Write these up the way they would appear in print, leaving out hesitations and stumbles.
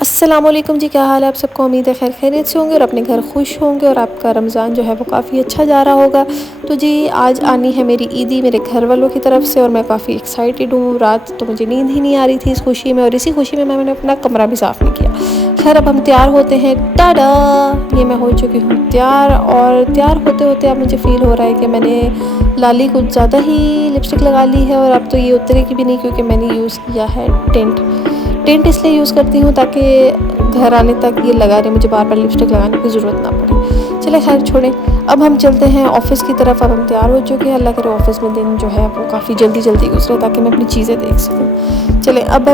अस्सलामुअलैकुम जी, क्या हाल है आप सबको। उम्मीद है खैर खैरियत से होंगे और अपने घर खुश होंगे और आपका रमज़ान जो है वो काफ़ी अच्छा जा रहा होगा। तो जी आज आनी है मेरी ईदी मेरे घर वालों की तरफ से और मैं काफ़ी एक्साइटेड हूँ। रात तो मुझे नींद ही नहीं आ रही थी इस खुशी में, और इसी खुशी में मैंने अपना कमरा भी साफ़ नहीं किया। खैर अब हम तैयार होते हैं। टाडा, ये मैं हो चुकी हूँ तैयार, और तैयार होते होते अब मुझे फ़ील हो रहा है कि मैंने लाली कुछ ज़्यादा ही लिपस्टिक लगा ली है, और अब तो ये उतरेगी भी नहीं क्योंकि मैंने यूज़ किया है टेंट। टेंट इसलिए यूज़ करती हूँ ताकि घर आने तक ये लगा रहे, मुझे बार बार लिपस्टिक लगाने की ज़रूरत ना पड़े। चले खैर छोड़ें, अब हम चलते हैं ऑफ़िस की तरफ। अब हम तैयार हो चुके हैं। अल्लाह करे ऑफ़िस में दिन जो है वो काफ़ी जल्दी जल्दी गुजरे ताकि मैं अपनी चीज़ें देख सकूँ। चले अब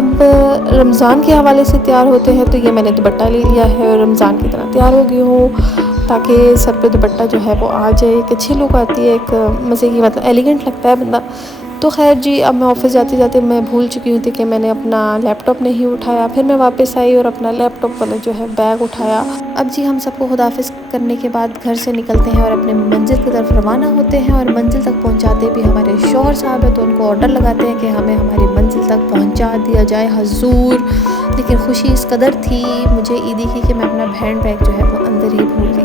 रमज़ान के हवाले से तैयार होते हैं। तो ये मैंने दुपट्टा ले लिया है और रमज़ान की तरह तैयार हो गई हूँ ताकि सर पे दुपट्टा जो है वो आ जाए, एक अच्छी लुक आती है, एक मज़े की, मतलब एलिगेंट लगता है बंदा। तो खैर जी अब मैं ऑफ़िस जाते जाते मैं भूल चुकी हूँ थी कि मैंने अपना लैपटॉप नहीं उठाया। फिर मैं वापस आई और अपना लैपटॉप वाला जो है बैग उठाया। अब जी हम सबको खुदाफिज़ करने के बाद घर से निकलते हैं और अपने मंजिल की तरफ रवाना होते हैं, और मंजिल तक पहुँचाते भी हमारे शौहर साहब है, तो उनको ऑर्डर लगाते हैं कि हमें हमारी मंजिल तक पहुँचा दिया जाए हज़ूर। लेकिन खुशी इस कदर थी मुझे ईदी की कि मैं अपना हैंड बैग जो है वो अंदर ही भूल गई।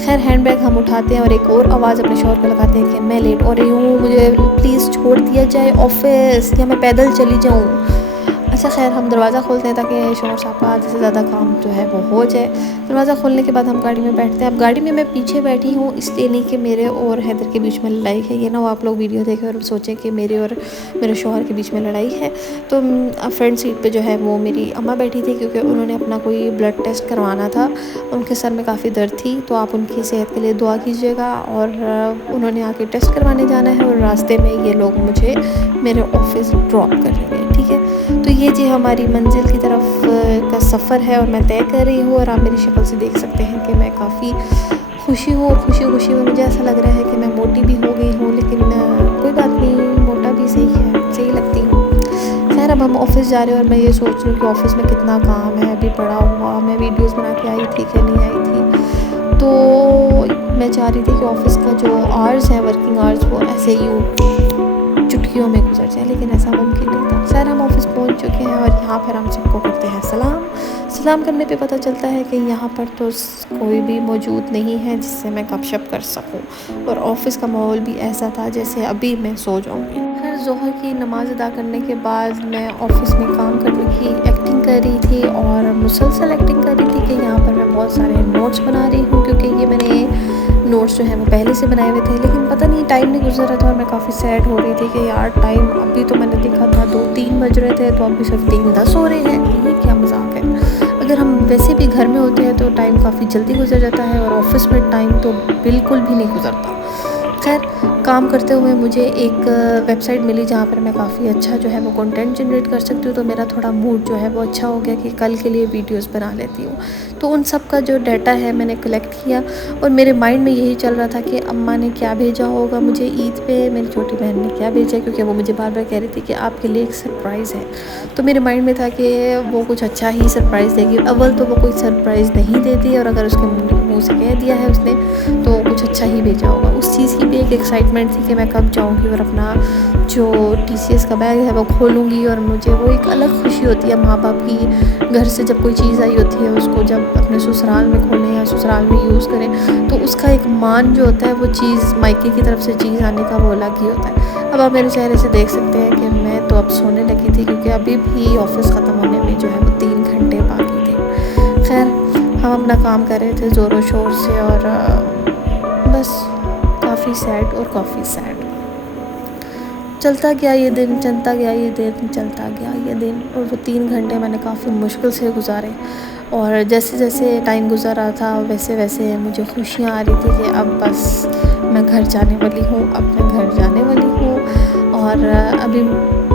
खैर हैंड बैग हम उठाते हैं और एक और आवाज़ अपने शौहर को लगाते हैं कि मैं लेट हो रही हूँ, मुझे प्लीज़ छोड़ दिया जाए ऑफ़िस, या मैं पैदल चली जाऊँ। अच्छा खैर हम दरवाज़ा खोलते हैं ताकि शौहर साहब का आधे से ज़्यादा काम जो है वो हो जाए। दरवाज़ा खोलने के बाद हम गाड़ी में बैठते हैं। अब गाड़ी में मैं पीछे बैठी हूँ इसलिए नहीं कि मेरे और हैदर के बीच में लड़ाई है, ये ना वो आप लोग वीडियो देखें और सोचें कि मेरे और मेरे शौहर के बीच में लड़ाई है। तो फ्रंट सीट पे जो है वो मेरी अम्मा बैठी थी क्योंकि उन्होंने अपना कोई ब्लड टेस्ट करवाना था। उनके सर में काफ़ी दर्द थी, तो आप उनकी सेहत के लिए दुआ कीजिएगा। और उन्होंने आके टेस्ट करवाने जाना है और रास्ते में ये लोग मुझे मेरे ऑफिस ड्रॉप करेंगे, ठीक है। तो ये जी हमारी मंजिल की तरफ का सफ़र है और मैं तय कर रही हूँ, और आप मेरी शक्ल से देख सकते हैं कि मैं काफ़ी खुशी हूँ। खुशी खुशी में मुझे ऐसा लग रहा है कि मैं मोटी भी हो गई हूँ, लेकिन कोई बात नहीं, मोटा भी सही है, सही लगती हूँ। खैर अब हम ऑफ़िस जा रहे हैं और मैं ये सोच रही हूँ कि ऑफ़िस में कितना काम है अभी पड़ा हुआ। मैं वीडियोस बना के आई थी कि नहीं आई थी, तो मैं चाह रही थी कि ऑफ़िस का जो आवर्स है, वर्किंग आवर्स, वो ऐसे यूँ चुटकियों में गुजर जाए, लेकिन ऐसा मुमकिन नहीं था। खैर हम ऑफ़िस पहुंच चुके हैं और यहाँ पर हम सबको करते हैं सलाम। सलाम करने पे पता चलता है कि यहाँ पर तो कोई भी मौजूद नहीं है जिससे मैं गपशप कर सकूँ, और ऑफ़िस का माहौल भी ऐसा था जैसे अभी मैं सो जाऊँगी। खैर ज़ोहर की नमाज़ अदा करने के बाद मैं ऑफ़िस में काम करने की एक्टिंग कर रही थी, और मुसलसल एक्टिंग कर रही थी कि यहाँ पर मैं बहुत सारे नोट्स बना रही हूँ, क्योंकि ये मैंने नोट्स जो हैं वो पहले से बनाए हुए थे। लेकिन पता नहीं टाइम नहीं गुजर रहा था और मैं काफ़ी सैड हो रही थी कि यार टाइम अभी तो मैंने देखा था 2-3 बज रहे थे, तो अभी सिर्फ 3:10 हो रहे हैं, ये क्या मजाक है। अगर हम वैसे भी घर में होते हैं तो टाइम काफ़ी जल्दी गुजर जाता है, और ऑफ़िस में टाइम तो बिल्कुल भी नहीं गुजरता। खैर काम करते हुए मुझे एक वेबसाइट मिली जहाँ पर मैं काफ़ी अच्छा जो है वो कंटेंट जनरेट कर सकती हूँ, तो मेरा थोड़ा मूड जो है वो अच्छा हो गया कि कल के लिए वीडियोस बना लेती हूँ। तो उन सब का जो डाटा है मैंने कलेक्ट किया, और मेरे माइंड में यही चल रहा था कि अम्मा ने क्या भेजा होगा मुझे ईद पे, मेरी छोटी बहन ने क्या भेजा, क्योंकि वो मुझे बार बार कह रही थी कि आपके लिए एक सरप्राइज़ है। तो मेरे माइंड में था कि वो कुछ अच्छा ही सरप्राइज़ देगी। अव्वल तो वो कोई सरप्राइज़ नहीं देती, और अगर उसके मुँह से कह दिया है उसने तो कुछ अच्छा ही भेजा होगा। उस चीज़ की भी एक एक्साइटमेंट थी कि मैं कब जाऊँगी और अपना जो TCS का बैग है वो खोलूँगी, और मुझे वो एक अलग खुशी होती है माँ बाप की, घर से जब कोई चीज़ आई होती है उसको जब अपने ससुराल में खोलें या ससुराल में यूज़ करें, तो उसका एक मान जो होता है, वो चीज़ मायके की तरफ से चीज़ आने का वो अलग ही होता है। अब आप मेरे चेहरे से देख सकते हैं कि मैं तो अब सोने लगी थी, क्योंकि अभी भी ऑफ़िस ख़त्म होने में जो है वो 3 घंटे बाकी थे। खैर हम अपना काम कर रहे थे ज़ोरों शोर से, और बस काफ़ी सैड और काफ़ी सैड। चलता गया ये दिन, चलता गया ये दिन, चलता गया ये दिन, और वो 3 घंटे मैंने काफ़ी मुश्किल से गुजारे। और जैसे जैसे टाइम गुजर रहा था वैसे वैसे मुझे खुशियाँ आ रही थी कि अब बस मैं घर जाने वाली हूँ, अब मैं घर जाने वाली हूँ। और अभी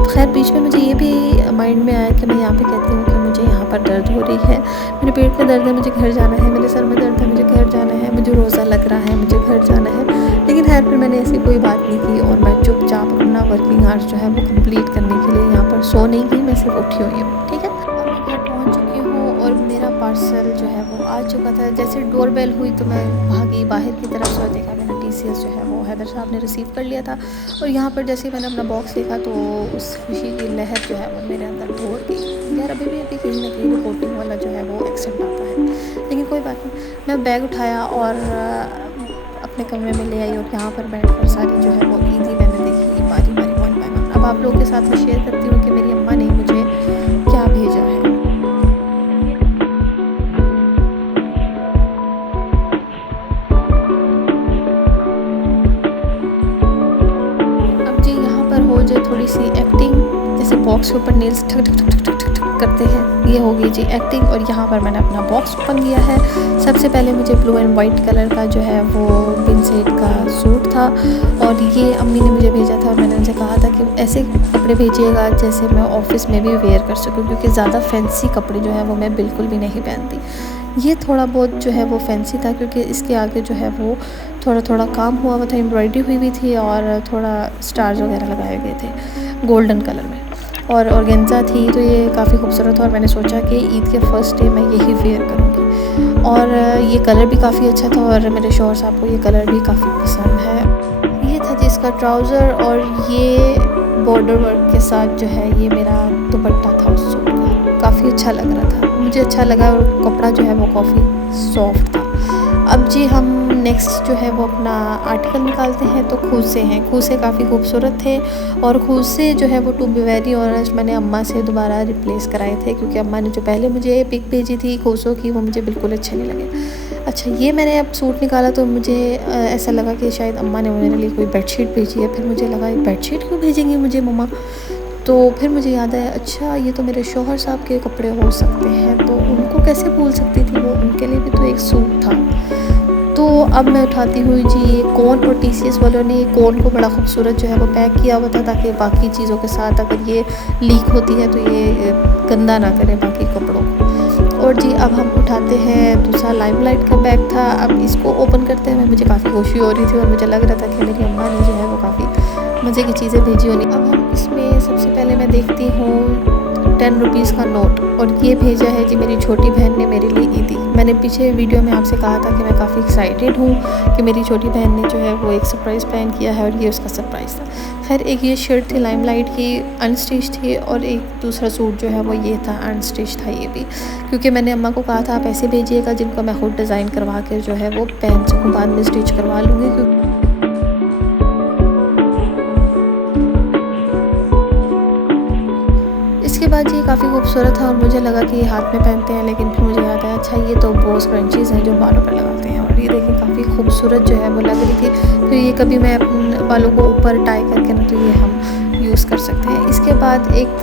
खैर बीच में मुझे ये भी माइंड में आया कि मैं यहाँ पे कहती हूँ कि मुझे यहाँ पर दर्द हो रही है, मेरे पेट में दर्द है, मुझे घर जाना है, मेरे सर में दर्द है, मुझे घर जाना है, मुझे रोज़ा लग रहा है, मुझे घर जाना है। लेकिन खैर फिर मैंने ऐसी कोई बात नहीं की, और मैं चुपचाप अपना वर्किंग आवर्स जो है वो कंप्लीट करने के लिए यहाँ पर सो नहीं गई, मैं सिर्फ उठी हुई हूँ, ठीक है। अब मैं घर पहुँच चुकी हूँ और मेरा पार्सल जो है वो आ चुका था। जैसे डोर बेल हुई तो मैं भागी बाहर की तरफ से, और देखा मैंने TCS जो है वो हैदर साहब ने रिसीव कर लिया था। और यहाँ पर जैसे मैंने अपना बॉक्स देखा तो उस खुशी की लहर जो है वो मेरे अंदर दौड़ गई। यार अभी कहीं ना कहीं रिपोर्टिंग वाला जो है बैग उठाया और अपने कमरे में ले आई और यहाँ पर बैठकर सारी जो है वो ईदी मैंने देखी बारी बारी वन बाय वन। अब आप लोगों के साथ में शेयर करती हूँ कि मेरी अम्मा ने मुझे क्या भेजा है। अब जी यहाँ पर हो जाए थोड़ी सी एक्टिंग, जैसे बॉक्स के ऊपर नेल्स ठक ठक ठक ठक ठक करते हैं, ये होगी जी एक्टिंग। और यहाँ पर मैंने अपना बॉक्स ओपन किया है। सबसे पहले मुझे ब्लू एंड वाइट कलर का जो है वो विंसेट का सूट था और ये अम्मी ने मुझे भेजा था और मैंने उनसे कहा था कि ऐसे कपड़े भेजिएगा जैसे मैं ऑफ़िस में भी वेयर कर सकूँ, क्योंकि ज़्यादा फैंसी कपड़े जो है वो मैं बिल्कुल भी नहीं पहनती। ये थोड़ा बहुत जो है वो फैंसी था क्योंकि इसके आगे जो है वो थोड़ा थोड़ा काम हुआ हुआ था, एम्ब्रॉयडरी हुई हुई थी और थोड़ा स्टार्स वगैरह लगाए गए थे गोल्डन कलर में, और ऑर्गेन्जा थी। तो ये काफ़ी खूबसूरत था और मैंने सोचा कि ईद के फर्स्ट डे मैं यही वेयर करूँगी। और ये कलर भी काफ़ी अच्छा था और मेरे शौहर साहब को ये कलर भी काफ़ी पसंद है। ये था जिसका ट्राउज़र और ये बॉर्डर वर्क के साथ जो है ये मेरा दुपट्टा था उस सूट का, काफ़ी अच्छा लग रहा था, मुझे अच्छा लगा और कपड़ा जो है वो काफ़ी सॉफ्ट था। अब जी हम नेक्स्ट जो है वो अपना आर्टिकल निकालते हैं। तो खूसे हैं, खूसे काफ़ी खूबसूरत थे और खूसे जो है वो टू बी वेरी ऑनेस्ट मैंने अम्मा से दोबारा रिप्लेस कराए थे, क्योंकि अम्मा ने जो पहले मुझे पिक भेजी थी खूसों की वो मुझे बिल्कुल अच्छे नहीं लगे। अच्छा, ये मैंने अब सूट निकाला तो मुझे ऐसा लगा कि शायद अम्मा ने मेरे लिए कोई बेडशीट भेजी है। फिर मुझे लगा बेडशीट क्यों भेजेंगी मुझे मम्मा, तो फिर मुझे याद आया अच्छा ये तो मेरे शौहर साहब के कपड़े हो सकते हैं, तो उनको कैसे भूल सकती थी, वो उनके लिए भी तो एक सूट था। तो अब मैं उठाती हुई जी ये कोन, और TCS वालों ने कोन को बड़ा खूबसूरत जो है वो पैक किया हुआ था ताकि बाकी चीज़ों के साथ अगर ये लीक होती है तो ये गंदा ना करे बाकी कपड़ों को। और जी अब हम उठाते हैं दूसरा लाइमलाइट का बैग था। अब इसको ओपन करते हुए मुझे काफ़ी खुशी हो रही थी और मुझे लग रहा था कि मेरी अम्मा ने जो है वो काफ़ी मज़े की चीज़ें भेजी होनी। अब हम इसमें सबसे पहले मैं देखती हूँ 10 रुपीज़ का नोट, और ये भेजा है जी मेरी छोटी बहन ने मेरे लिए ईदी। मैंने पीछे वीडियो में आपसे कहा था कि मैं काफ़ी एक्साइटेड हूँ कि मेरी छोटी बहन ने जो है वो एक सरप्राइज़ प्लान किया है और ये उसका सरप्राइज़ था। खैर एक ये शर्ट थी लाइमलाइट की, अनस्टिच थी, और एक दूसरा सूट जो है वो ये था अनस्टिच था ये भी, क्योंकि मैंने अम्मा को कहा था आप ऐसे भेजिएगा जिनको मैं खुद डिज़ाइन करवा कर जो है वो पहन सकूँ, बाद में स्टिच करवा लूँगी। क्योंकि इसके बाद ये काफ़ी खूबसूरत था और मुझे लगा कि ये हाथ में पहनते हैं, लेकिन फिर मुझे याद आया अच्छा ये तो बोस क्रंचीज़ हैं जो बालों पर लगाते हैं, और ये देखिए काफ़ी खूबसूरत जो है वो लग रही थी। तो ये कभी मैं अपने बालों को ऊपर टाई करके ना तो ये हम यूज़ कर सकते हैं। इसके बाद एक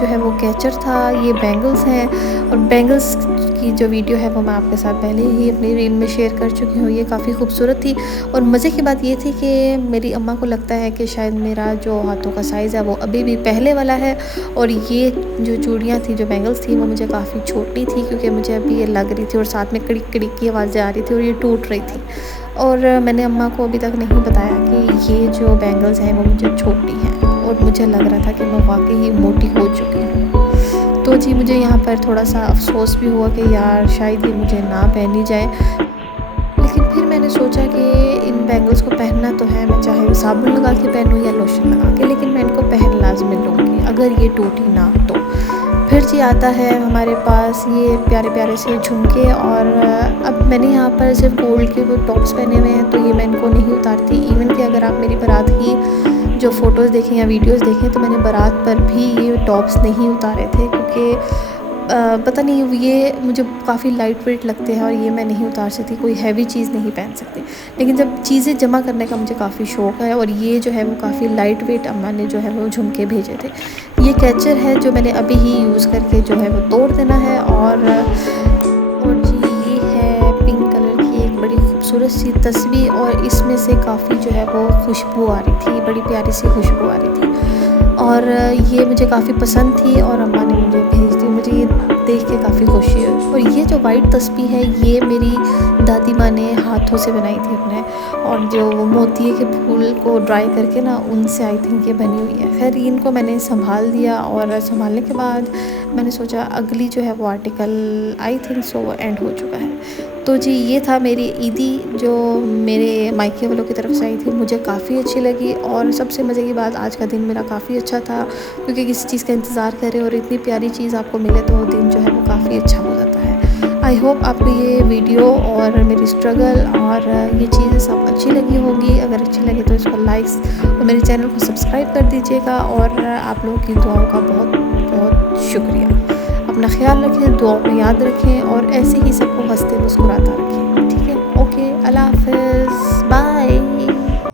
जो है वो कैचर था, ये बैंगल्स हैं, और बैंगल्स की जो वीडियो है वो मैं आपके साथ पहले ही अपनी रील में शेयर कर चुकी हूँ। ये काफ़ी खूबसूरत थी और मज़े की बात ये थी कि मेरी अम्मा को लगता है कि शायद मेरा जो हाथों का साइज़ है वो अभी भी पहले वाला है, और ये जो चूड़ियाँ थी जो बैंगल्स थी वो मुझे काफ़ी छोटी थी क्योंकि मुझे अभी ये लग रही थी और साथ में कड़िक कड़िक की आवाज़ें आ रही थी और ये टूट रही थी। और मैंने अम्मा को अभी तक नहीं बताया कि ये जो बैंगल्स हैं वो मुझे छोटी हैं, और मुझे लग रहा था कि मैं वाकई ही मोटी हो चुकी हूँ। तो जी मुझे यहाँ पर थोड़ा सा अफसोस भी हुआ कि यार शायद ये मुझे ना पहनी जाए, लेकिन फिर मैंने सोचा कि इन बैंगल्स को पहनना तो है, मैं चाहे साबुन लगा के पहनूँ या लोशन लगा के, लेकिन मैं इनको पहन लाजमी लूँगी अगर ये टूटी ना तो। फिर जी आता है हमारे पास ये प्यारे प्यारे से झुमके, और अब मैंने यहाँ पर सिर्फ गोल्ड के वो टॉप्स पहने हुए हैं तो ये मैं इनको नहीं उतारती। इवन कि अगर आप मेरी बारात की जो फ़ोटोज़ देखें या वीडियोज़ देखें तो मैंने बारात पर भी ये टॉप्स नहीं उतारे थे, क्योंकि पता नहीं ये मुझे काफ़ी लाइट वेट लगते हैं और ये मैं नहीं उतार सकती, कोई हैवी चीज़ नहीं पहन सकती। लेकिन जब चीज़ें जमा करने का मुझे काफ़ी शौक़ है, और ये जो है वो काफ़ी लाइट वेट अम्मा ने जो है वो झुमके भेजे थे। ये कैचर है जो मैंने अभी ही यूज़ करके जो है वो तोड़ देना है, और जी ये है पिंक कलर की एक बड़ी खूबसूरत सी तस्वीर, और इसमें से काफ़ी जो है वो खुशबू आ रही थी, बड़ी प्यारी सी खुशबू आ रही थी, और ये मुझे काफ़ी पसंद थी और अम्मा ने मुझे भेज दी। मुझे ये देख के काफ़ी खुशी हुई। और ये जो वाइट तस्बीह है ये मेरी दादी माँ ने हाथों से बनाई थी अपने, और जो मोती के फूल को ड्राई करके ना उनसे आई थिंक ये बनी हुई है। खैर इनको मैंने संभाल दिया, और संभालने के बाद मैंने सोचा अगली जो है वो article I think so and हो चुका है। तो जी ये था मेरी ईदी जो मेरे मायके वालों की तरफ से आई थी, मुझे काफ़ी अच्छी लगी। और सबसे मज़े की बात आज का दिन मेरा काफ़ी अच्छा था, क्योंकि किसी चीज़ का इंतज़ार करें और इतनी प्यारी चीज़ आपको मिले तो वो दिन जो है वो काफ़ी अच्छा हो जाता है। आई होप आपको ये वीडियो और मेरी स्ट्रगल और ये चीज़ें सब अच्छी लगी होंगी। अगर अच्छी लगे तो इसको लाइक्स और मेरे चैनल को सब्सक्राइब कर दीजिएगा। और आप लोगों की दुआओं का बहुत बहुत शुक्रिया। अपना ख्याल रखें, दुआओं में याद रखें और ऐसे ही सबको हंसते मुस्कुराता रखें।